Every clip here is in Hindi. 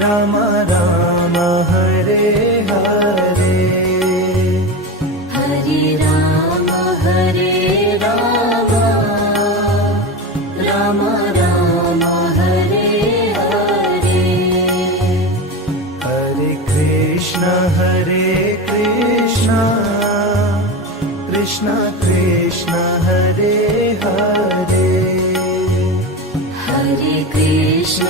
Ram Ram Hare Hare, Hare Ram Ram Ram Hare Hare. Hare Krishna Krishna Krishna Hare Hare, Hare Krishna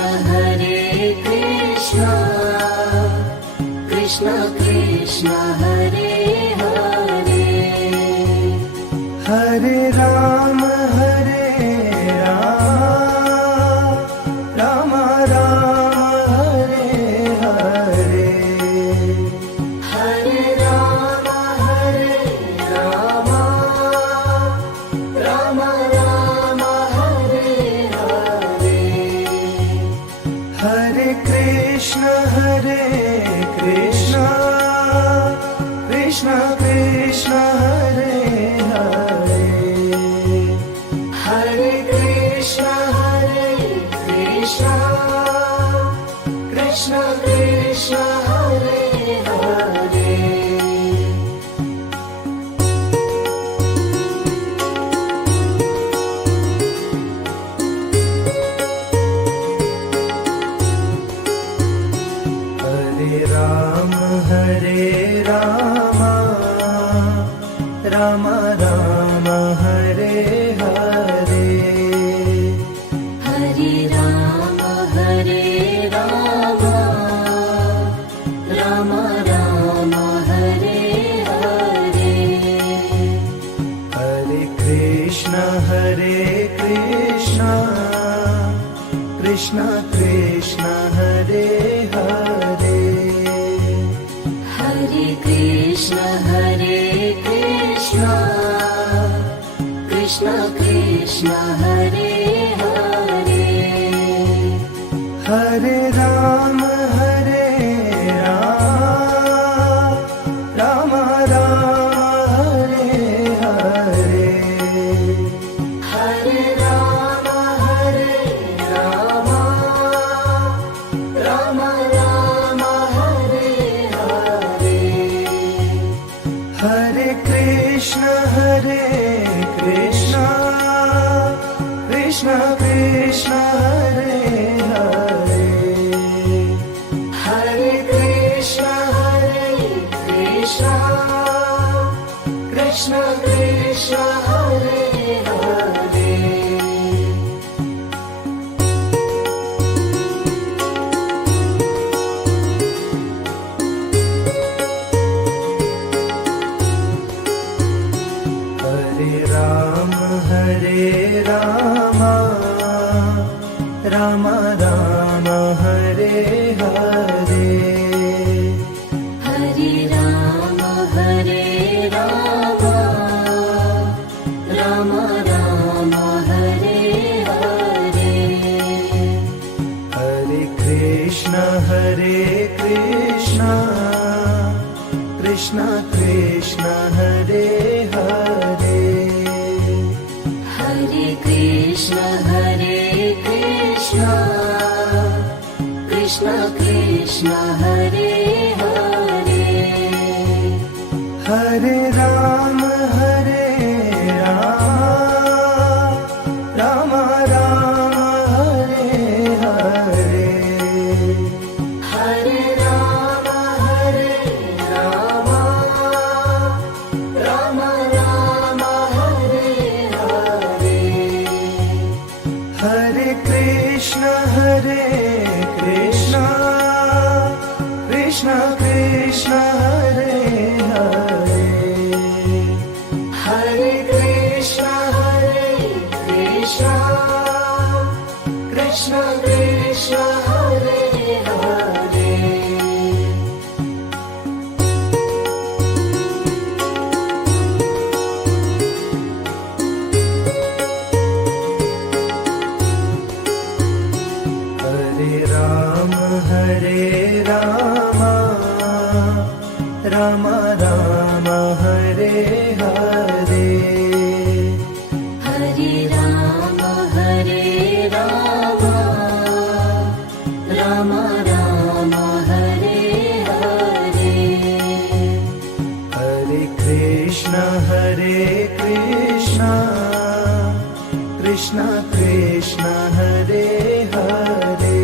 Krishna Krishna Hare Hare. Hare Ram Ram Ram Hare Hare, Hare Ram Ram Ram Hare Hare. Hare Krishna Krishna Krishna Hare Hare, Hare Krishna Krishna Krishna Hare Hare. Hare Ram Ram Ram Hare Hare, Hare Ram Ram Ram Hare Hare. Hare Krishna Krishna Krishna Hare Hare, Hare Krishna Krishna Krishna Hare Hare. Hare Ram Ram Ram Hare Hare, Hare Ram Ram Ram Hare Hare. Hare Krishna Krishna Krishna Hare Hare, Hare Krishna Krishna Krishna Hare Hare. Hare Ram Ram Ram Hare Hare, Hare Ram Ram Ram Hare Hare. Hare Krishna Krishna Krishna Hare Hare, Hare Krishna Krishna Krishna Hare Hare. Hare Ram Ram Ram Hare Hare, Hare Ram Ram Ram Hare Hare. Hare Krishna Krishna Krishna Hare Hare, Hare Krishna Krishna Krishna Hare Hare. Hare Ram Ram Ram Hare Hare, Hare Ram Ram Ram Hare Hare Hare Krishna Krishna Krishna Hare Hare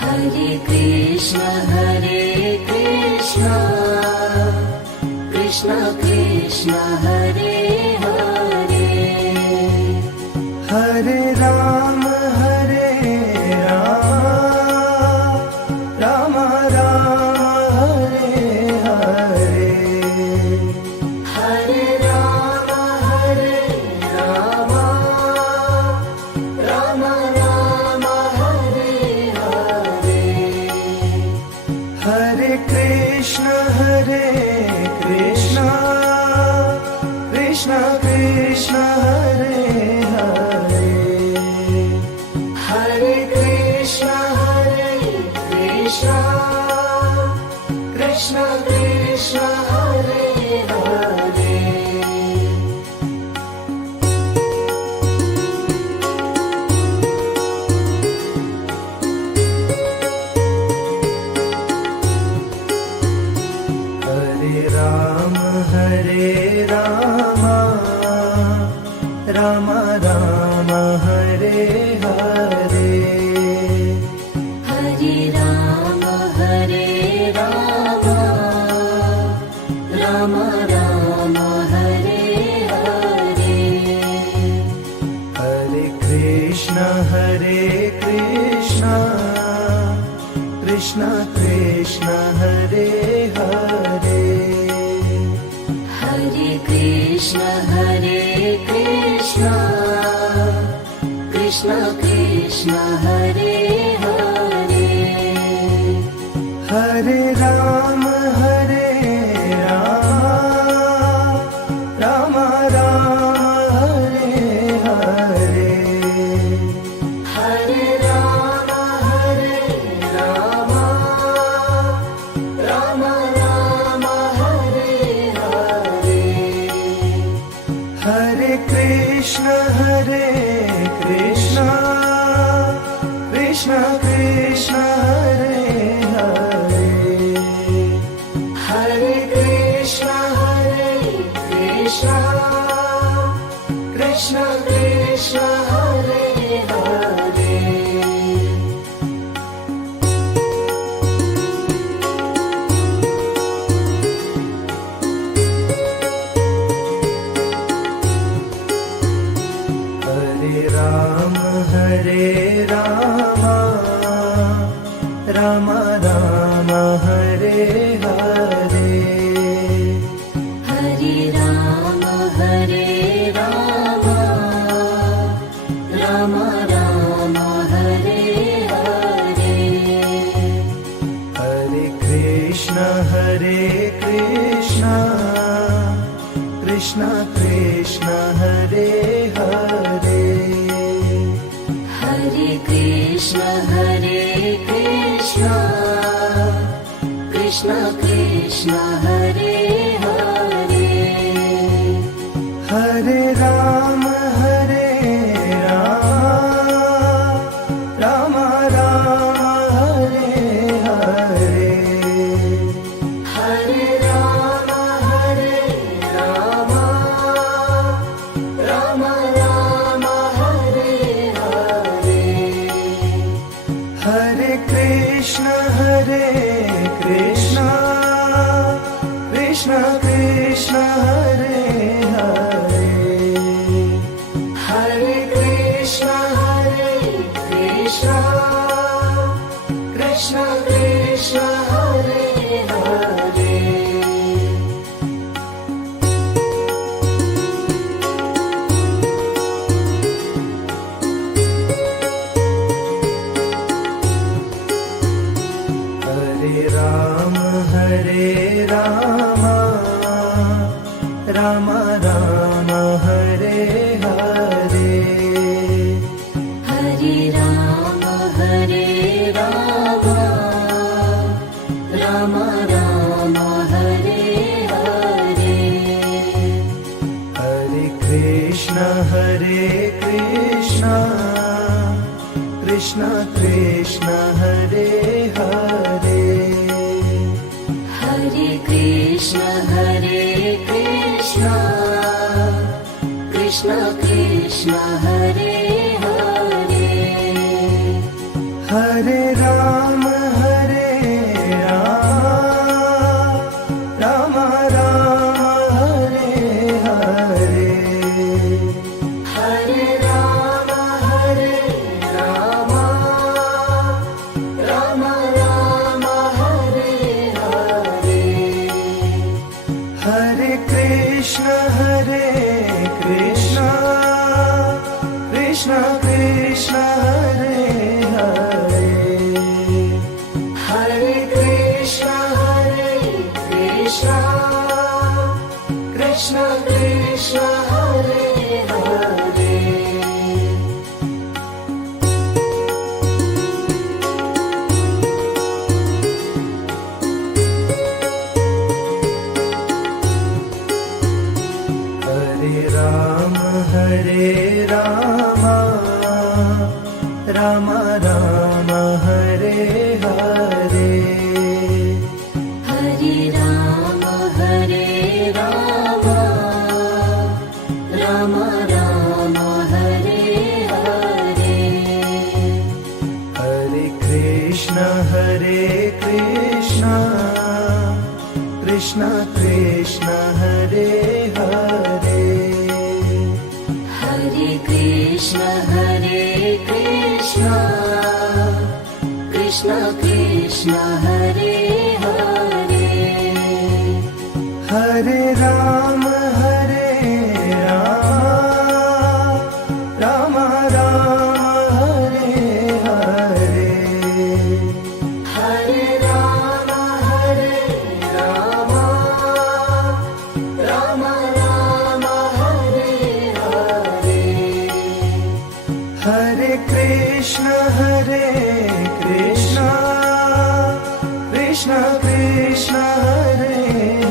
Hare Krishna Krishna Krishna Hare Hare Hare Ram Ram Ram Hare Hare Hare Ram Ram Ram Hare Hare Hare Krishna Krishna Krishna Hare Hare Hare Krishna Krishna Krishna Hare Hare Hare Ram Ram Ram Hare Hare Hare Ram Ram Ram Hare Hare Hare Krishna Krishna Krishna Hare Hare Hare Krishna Krishna Krishna Hare Hare Hare Ram Ram Ram Hare Hare Hare Ram Ram Ram Hare Hare Hare Krishna Krishna Krishna Hare Hare Hare Krishna Krishna Krishna Hare Hare Hare Ram Ram Ram Hare Hare Hare Ram Ram Ram Hare Hare Hare Krishna Krishna Krishna Hare Hare Hare Krishna Krishna Krishna Hare Hare Hare Ram Ram Ram Hare Hare Hare Ram Ram Ram Hare Hare Hare Krishna Krishna Krishna Hare Hare Hare Krishna Krishna Krishna Hare Hare Hare Ram Ram Ram Hare Hare Hare Ram Ram Ram Hare Hare Hare Krishna Krishna Krishna Hare Hare Hare Krishna Hare Krishna Krishna Krishna Hare Hare Hare Rama Rama Rama Hare Hare Hare Rama Rama Rama Hare Hare Hare Krishna Krishna Krishna Hare Hare Hare Krishna Krishna Krishna Hare Hare Hare Rama Rama Rama Hare Hare Hare Rama Rama Rama Hare Hare Hare Krishna Krishna Krishna Hare Hare Hare Krishna Krishna Krishna Hare Hare Hare Rama Rama Rama Hare Hare Hare Rama Rama Rama Hare Hare Hare Krishna Krishna Krishna Hare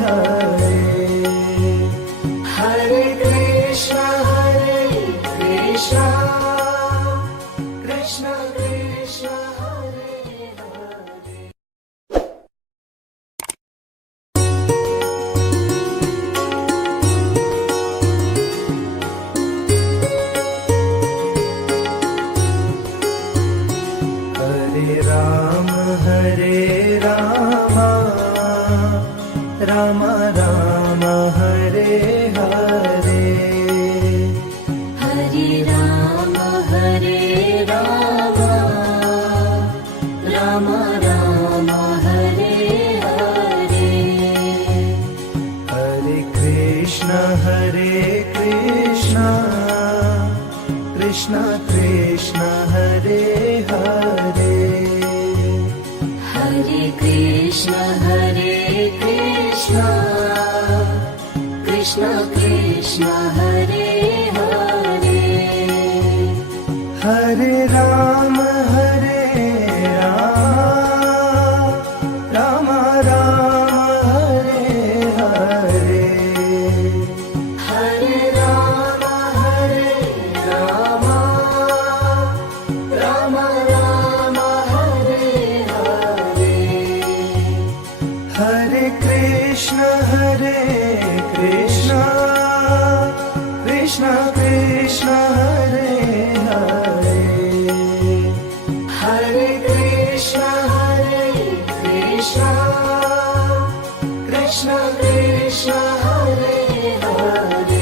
Hare Hare Krishna Krishna Krishna Hare Hare Hare Rama Rama Rama Hare Hare Hare Rama Rama Rama Hare Hare Hare Krishna Krishna Krishna Hare Hare Hare Krishna Krishna Krishna Hare Hare Hare Rama Rama Rama Hare Hare Hare Rama Rama Rama Hare Hare Hare Krishna Krishna Krishna Hare Hare Hare Krishna Krishna Hare Hare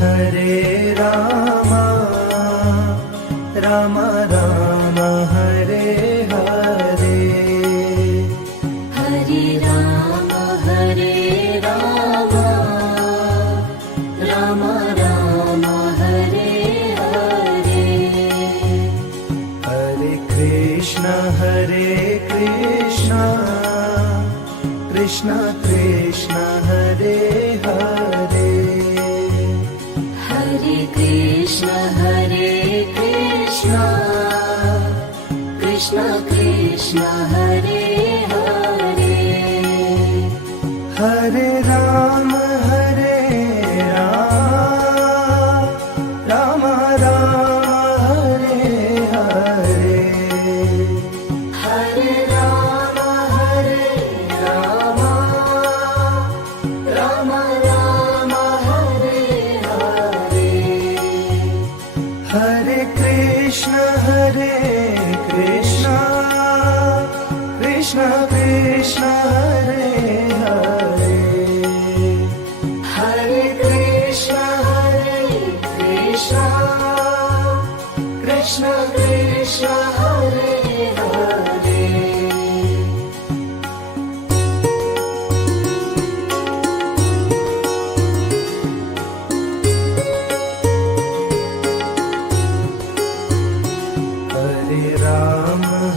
Hare Rama Rama Rama Hare Hare Hare Rama Rama Rama Hare Hare Hare Krishna Krishna Hare Hare Hare Krishna Krishna Krishna Krishna Hare Hare Hare Ram Ram Ram Hare Hare Hare Ram Ram Ram Ram Hare Hare Hare Krishna Krishna Krishna Hare Hare Hare Krishna Krishna Krishna Hare Hare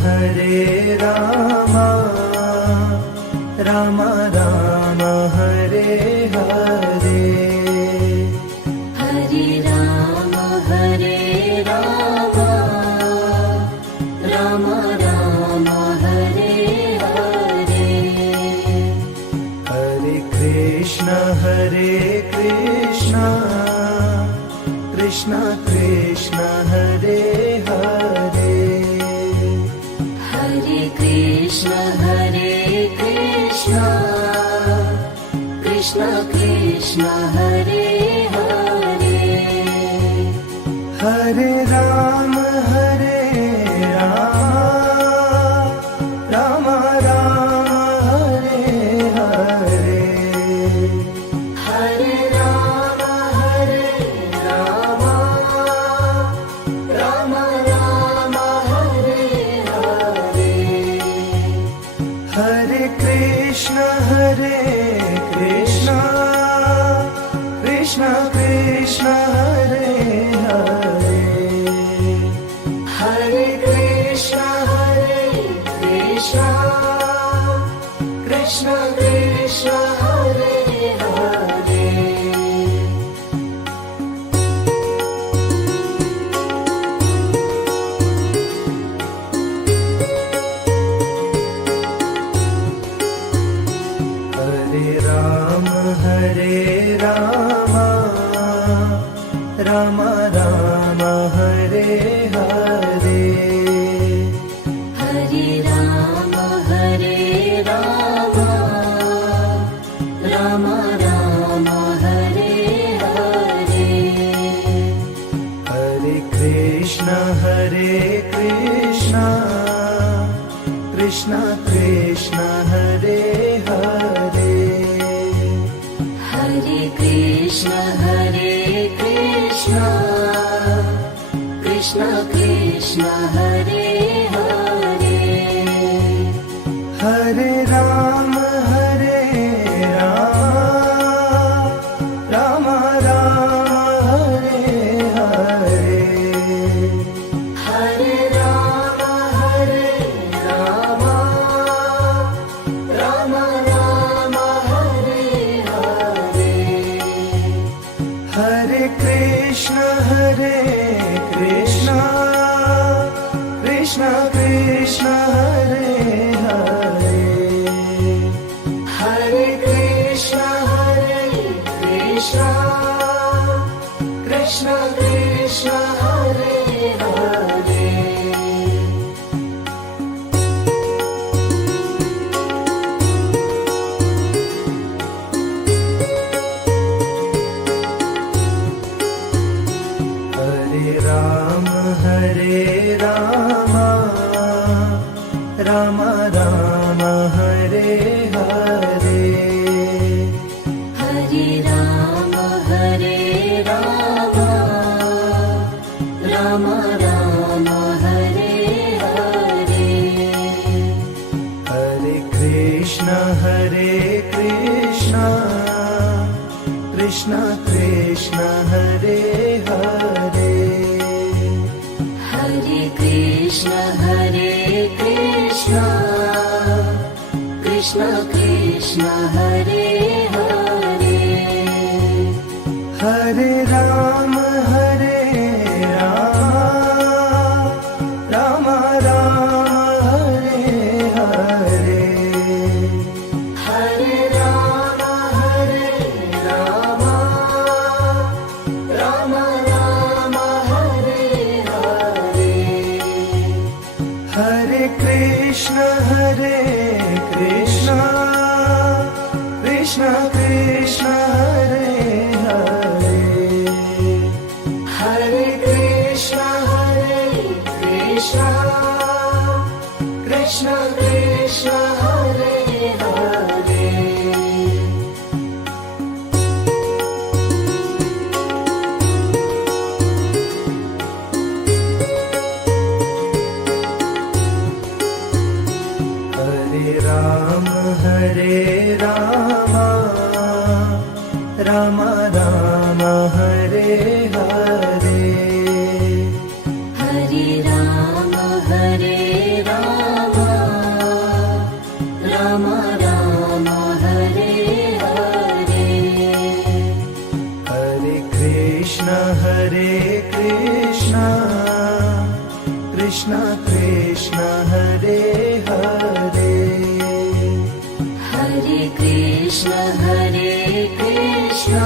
Hare Ram Ram Ram Hare Hare Hare Ram Ram Ram Hare Hare Hare Krishna Krishna Krishna Hare Hare Hare Krishna Krishna Krishna Hare Hare Hare Ram Ram Ram Hare Hare Hare Ram Ram Ram Hare Hare Hare Krishna Krishna Krishna Hare Hare Hare Krishna Krishna Krishna Hare Hare Hare Ram Ram Ram Hare Hare Hare Ram Ram Ram Hare Hare Hare Krishna Krishna Krishna Hare Hare Hare Krishna Krishna Krishna Hare Hare Hare Ram Ram Ram Hare Hare Hare Ram Ram Ram Hare Hare Hare Krishna Krishna Krishna Hare Hare Hare Krishna Krishna Krishna Hare Hare Hare Ram Ram Ram Hare Hare Hare Ram Ram Ram Hare Hare Hare Krishna Krishna Krishna Hare Hare Hare Krishna Krishna Krishna Hare Hare Hare Ram Ram Ram Hare Ram Hare Ram Ram Ram Hare Hare Hare Ram Ram Ram Hare Hare Hare Krishna Krishna Krishna Hare Hare Hare Krishna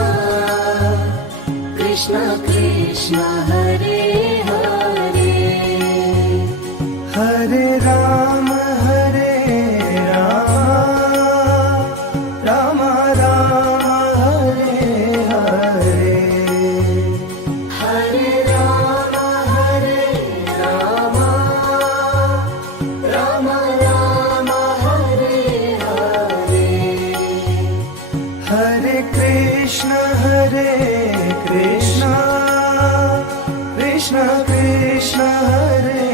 Krishna Krishna Hare Hare Hare Ram Ram Ram Hare Hare Hare Ram Ram Ram Hare Hare Hare Krishna Krishna Krishna Hare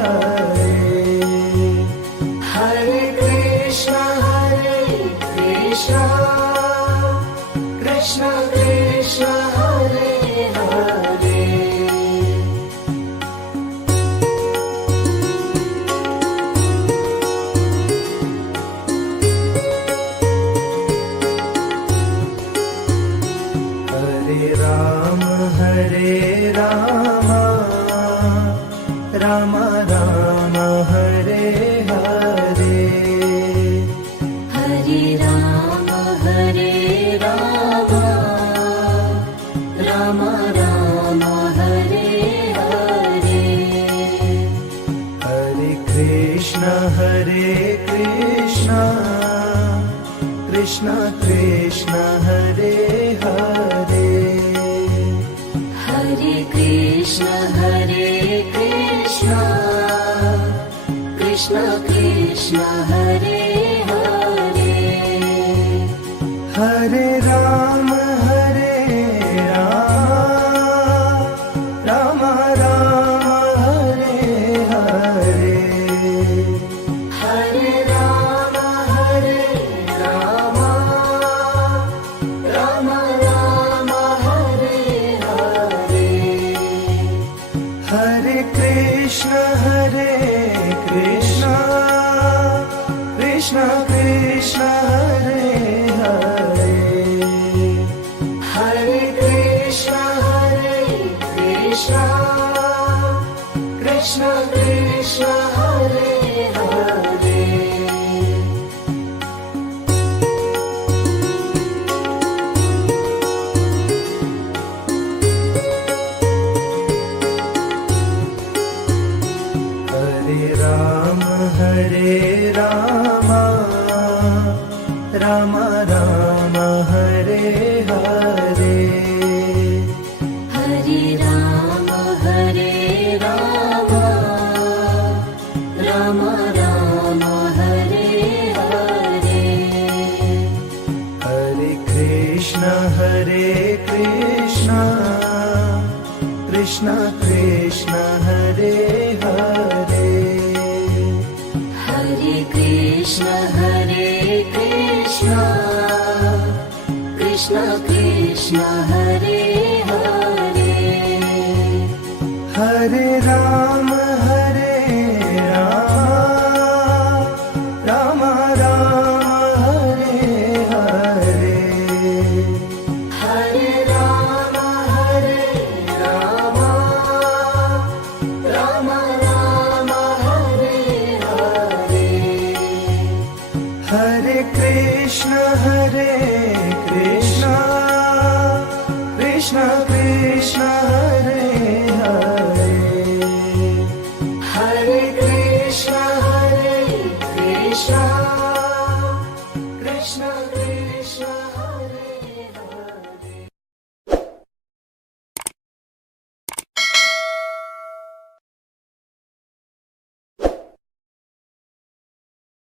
Hare Hare Krishna Krishna Krishna Hare Hare Hare Ram Ram Ram Hare Hare Hare Ram Ram Ram Hare Hare Hare Krishna Krishna Krishna Hare Hare Hare Krishna Krishna Krishna Hare Hare Hare Ram Ram Ram Hare Hare Hare Ram Ram Ram Hare Hare Hare Krishna Krishna Krishna Hare Hare Hare Krishna Krishna Krishna Hare Hare Hare Ram Ram Ram Hare Hare Hare Ram Ram Ram Hare Hare Hare Krishna Krishna Krishna Hare Hare Hare Krishna Krishna Krishna Hare Hare Hare Ram Ram Ram Hare Hare Hare Ram Ram Ram Hare Hare Hare Krishna Krishna Krishna Krishna